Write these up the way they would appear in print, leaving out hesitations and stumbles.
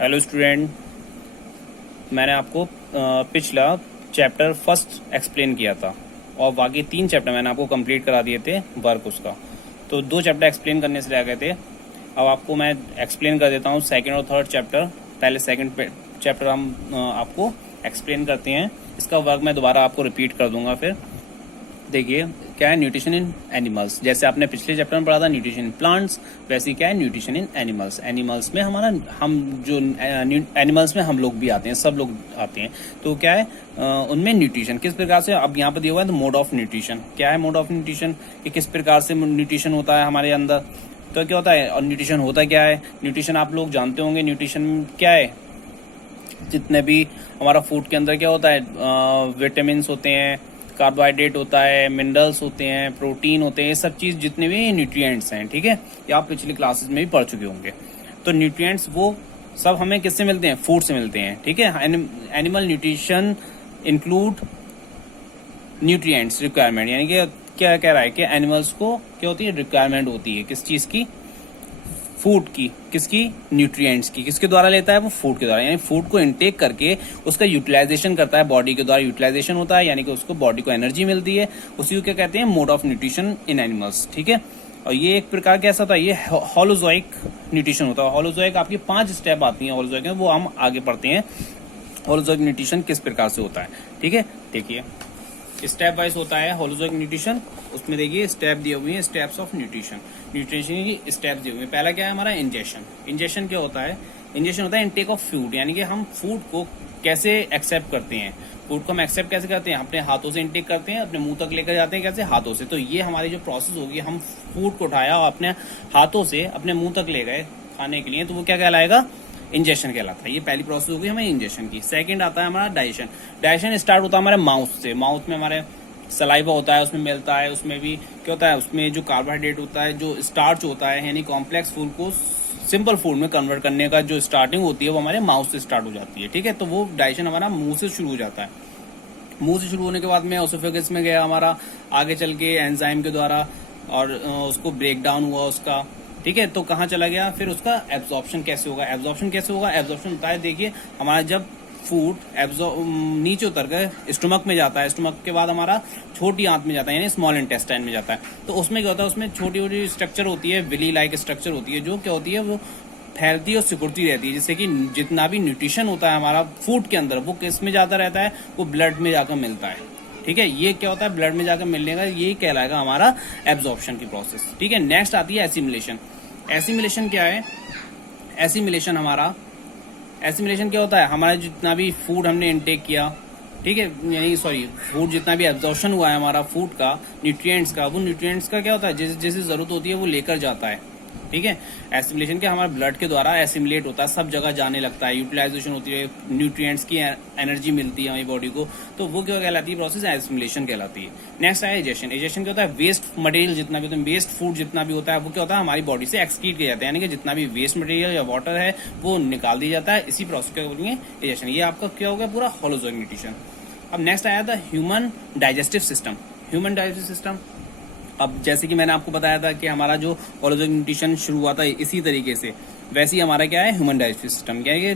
Hello student, मैंने आपको पिछला चैप्टर फर्स्ट एक्सप्लेन किया था और बाकी 3 चैप्टर मैंने आपको कंप्लीट करा दिए थे वर्क उसका। तो 2 चैप्टर एक्सप्लेन करने से रह गए थे। अब आपको मैं एक्सप्लेन कर देता हूँ सेकंड और थर्ड चैप्टर। पहले सेकंड चैप्टर हम आपको एक्सप्लेन करते हैं। इसका वर्क मैं दोबारा आपको रिपीट कर दूंगा। फिर देखिए क्या है न्यूट्रिशन इन एनिमल्स। जैसे आपने पिछले चैप्टर में पढ़ा था न्यूट्रिशन इन प्लांट्स, वैसे क्या है न्यूट्रिशन इन एनिमल्स। एनिमल्स में हमारा हम जो एनिमल्स में हम लोग भी आते हैं, सब लोग आते हैं। तो क्या है उनमें न्यूट्रिशन किस प्रकार से, अब यहाँ पर दिया हुआ है मोड ऑफ न्यूट्रिशन। क्या है मोड ऑफ न्यूट्रिशन कि किस प्रकार से न्यूट्रिशन होता है हमारे अंदर। तो क्या होता है और न्यूट्रिशन होता क्या है। न्यूट्रिशन आप लोग जानते होंगे, न्यूट्रिशन क्या है। जितने भी हमारा फूड के अंदर क्या होता है, विटामिन होते हैं, कार्बोहाइड्रेट होता है, मिनरल्स होते हैं, प्रोटीन होते हैं, ये सब चीज जितने भी न्यूट्रिएंट्स हैं, ठीक है, ये आप पिछली क्लासेस में भी पढ़ चुके होंगे। तो न्यूट्रिएंट्स वो सब हमें किससे मिलते हैं, फूड से मिलते हैं, ठीक है। Animal nutrition include nutrients requirement, यानी कि क्या कह रहा है कि एनिमल्स को क्या होती है, रिक्वायरमेंट होती है किस चीज की, फूड की। किसकी, न्यूट्रिएंट्स की। किसके द्वारा लेता है वो, फूड के द्वारा। यानी फूड को इनटेक करके उसका यूटिलाइजेशन करता है, बॉडी के द्वारा यूटिलाइजेशन होता है, यानी कि उसको बॉडी को एनर्जी मिलती है। उसी को क्या कहते हैं, mode of nutrition in animals, ठीक है। और ये एक प्रकार कैसा होता है, ये होलोजोइक न्यूट्रिशन होता है। होलोजोइक आपकी 5 स्टेप आती है होलोजोइक में, वो हम आगे पढ़ते हैं होलोजोइक न्यूट्रिशन किस प्रकार से होता है, ठीक है। देखिए स्टेप वाइज होता है होलोजोइक न्यूट्रिशन। उसमें देखिए स्टेप दिए हुए हैं, स्टेप्स ऑफ न्यूट्रिशन। न्यूट्रिशन की स्टेप दिए हुए हैं। पहला क्या है हमारा, इंजेशन। इंजेशन क्या होता है, इंजेशन होता है इनटेक ऑफ फूड, यानी कि हम फूड को कैसे एक्सेप्ट करते हैं। फूड को हम एक्सेप्ट कैसे करते हैं, अपने हाथों से इनटेक करते हैं, अपने मुंह तक लेकर जाते हैं, कैसे, हाथों से। तो ये हमारी जो प्रोसेस होगी, हम फूड को उठाया और अपने हाथों से अपने मुंह तक ले गए खाने के लिए, तो वो क्या कहलाएगा, इंजेशन कहलाता है। ये पहली प्रोसेस होगी हमें इंजेशन की। सेकंड आता है हमारा डाइजेशन। डाइजेशन स्टार्ट होता है हमारे माउथ से। माउथ में हमारे सलाइवा होता है, उसमें मिलता है, उसमें भी क्या होता है, उसमें जो कार्बोहाइड्रेट होता है, जो स्टार्च होता है, यानी कॉम्प्लेक्स फूड को सिंपल फूड में कन्वर्ट करने का जो स्टार्टिंग होती है वो हमारे माउथ से स्टार्ट हो जाती है, ठीक है। तो वो डाइजेशन हमारा मुंह से शुरू हो जाता है। मुंह से शुरू होने के बाद में ओसोफेगस में गया हमारा, आगे चल के एंजाइम के द्वारा, और उसको ब्रेक डाउन हुआ उसका, ठीक है। तो कहाँ चला गया, फिर उसका एब्जॉर्प्शन कैसे होगा। एब्जॉर्प्शन कैसे होगा, एब्जॉर्प्शन होता है, देखिए हमारा जब फूड नीचे उतर कर स्टमक में जाता है, स्टमक के बाद हमारा छोटी आंत में जाता है, यानी स्मॉल इंटेस्टाइन में जाता है। तो उसमें क्या होता है, उसमें छोटी छोटी स्ट्रक्चर होती है, विली लाइक स्ट्रक्चर होती है, जो क्या होती है, वो फैलती है और सिकुड़ती रहती है, जिससे कि जितना भी न्यूट्रिशन होता है हमारा फूड के अंदर, वो किस में जाता रहता है, वो ब्लड में जाकर मिलता है, ठीक है। ये क्या होता है, ब्लड में जाकर मिलने का यही कहलाएगा हमारा एब्जॉर्प्शन की प्रोसेस, ठीक है। नेक्स्ट आती है एसिमिलेशन। एसिमिलेशन क्या है, एसिमिलेशन हमारा, एसिमिलेशन क्या होता है, हमारा जितना भी फूड हमने इनटेक किया, ठीक है, यानी सॉरी फूड जितना भी एब्जॉर्प्शन हुआ है हमारा फूड का, न्यूट्रिएंट्स का, वो न्यूट्रिएंट्स का क्या होता है, जैसे जैसे जरूरत होती है वो लेकर जाता है, ठीक है। एसिमिलेशन के हमारे ब्लड के द्वारा एसिमिलेट होता है, सब जगह जाने लगता है, यूटिलाइजेशन होती है, न्यूट्रिएंट्स की एनर्जी मिलती है हमारी बॉडी को, तो वो क्या कहलाती है, प्रोसेस एसिमिलेशन कहलाती है। नेक्स्ट है एजेशन। एजेशन क्या होता है, वेस्ट मटेरियल जितना भी होता है, वेस्ट फूड जितना भी होता है, वो क्या होता है, हमारी बॉडी से एक्सक्रीट किया जाता है, यानी कि जितना भी वेस्ट मटेरियल या वाटर है वो निकाल दिया जाता है। इसी प्रोसेस क्या बोलेंगे, एजेशन। ये आपका क्या हो गया, पूरा होलोजोइक न्यूट्रिशन। अब नेक्स्ट आया था human digestive system. Human digestive system, अब जैसे कि मैंने आपको बताया था कि हमारा जो होलोजोइक न्यूट्रिशन शुरू हुआ था इसी तरीके से, वैसे ही हमारा क्या है, ह्यूमन डाइजेस्टिव सिस्टम। क्या है कि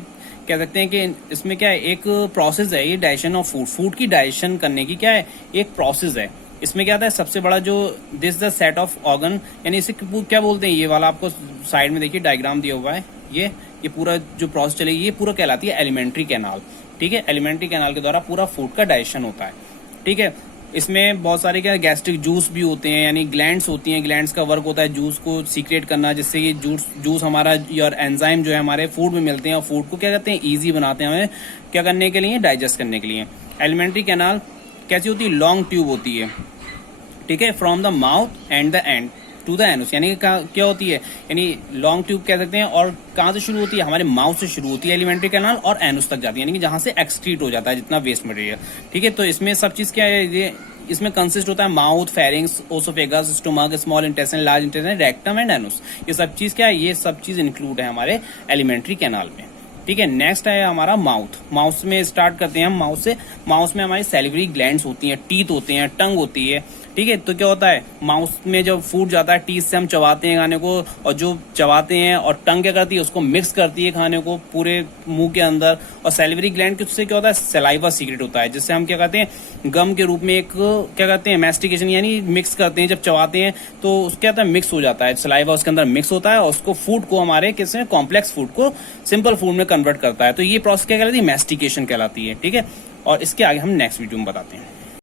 कह सकते हैं कि इसमें क्या है, एक प्रोसेस है ये डाइजेशन ऑफ फूड। फूड की डाइजेशन करने की क्या है, एक प्रोसेस है। इसमें क्या आता है, सबसे बड़ा जो this the set of organ, यानी इसे क्या बोलते हैं, ये वाला आपको साइड में देखिए डायग्राम दिया हुआ है, ये पूरा जो प्रोसेस चलेगी, ये पूरा कहलाती है एलिमेंट्री कैनाल, ठीक है। एलिमेंट्री कैनाल के द्वारा पूरा फूड का डाइजेशन होता है, ठीक है। इसमें बहुत सारे क्या गैस्ट्रिक जूस भी होते हैं, यानी ग्लैंड्स होती हैं, ग्लैंड्स का वर्क होता है जूस को सीक्रेट करना, जिससे कि जूस हमारा और एंजाइम जो है हमारे फूड में मिलते हैं और फूड को क्या करते हैं, ईजी बनाते हैं हमें क्या करने के लिए, डाइजेस्ट करने के लिए। एलिमेंट्री कैनाल कैसी होती है, लॉन्ग ट्यूब होती है, ठीक है, from the mouth and the end to the anus, यानी क्या होती है, यानी लॉन्ग ट्यूब कह सकते हैं। और कहाँ से शुरू होती है, हमारे माउथ से शुरू होती है एलिमेंट्री कैनाल, और एनुस तक जाती है, यानी कि जहां से एक्सक्रीट हो जाता है जितना वेस्ट मटेरियल, ठीक है। तो इसमें सब चीज क्या है, ये इसमें कंसिस्ट होता है mouth, pharynx, oesophagus, stomach, small intestine, large intestine, rectum and एनुस। ये सब चीज क्या है, ये सब चीज इंक्लूड है हमारे एलिमेंट्री कैनाल में, ठीक है। नेक्स्ट है हमारा माउथ। माउथ में स्टार्ट करते हैं हम, माउथ से। माउथ में हमारी सैलिवरी ग्लैंड्स होती हैं, टीथ होते हैं, टंग होती है, ठीक ठीक है। तो क्या होता है, माउस में जब फूड जाता है, टीथ से हम चबाते हैं खाने को, और जो चबाते हैं और टंग क्या करती है, उसको मिक्स करती है खाने को पूरे मुंह के अंदर, और सैलिवरी ग्लैंड के उससे क्या होता है, सलाइवा सीक्रेट होता है, जिससे हम क्या कहते हैं, गम के रूप में एक क्या कहते हैं, मैस्टिकेशन यानी मिक्स करते हैं। जब चबाते हैं तो उसके क्या होता है, मिक्स हो जाता है, सलाइवा उसके अंदर मिक्स होता है, और उसको फूड को हमारे किसी कॉम्प्लेक्स फूड को सिंपल फूड में कन्वर्ट करता है। तो ये प्रोसेस क्या कहलाती है, मैस्टिकेशन कहलाती है। ठीक है, और इसके आगे हम नेक्स्ट वीडियो में बताते हैं।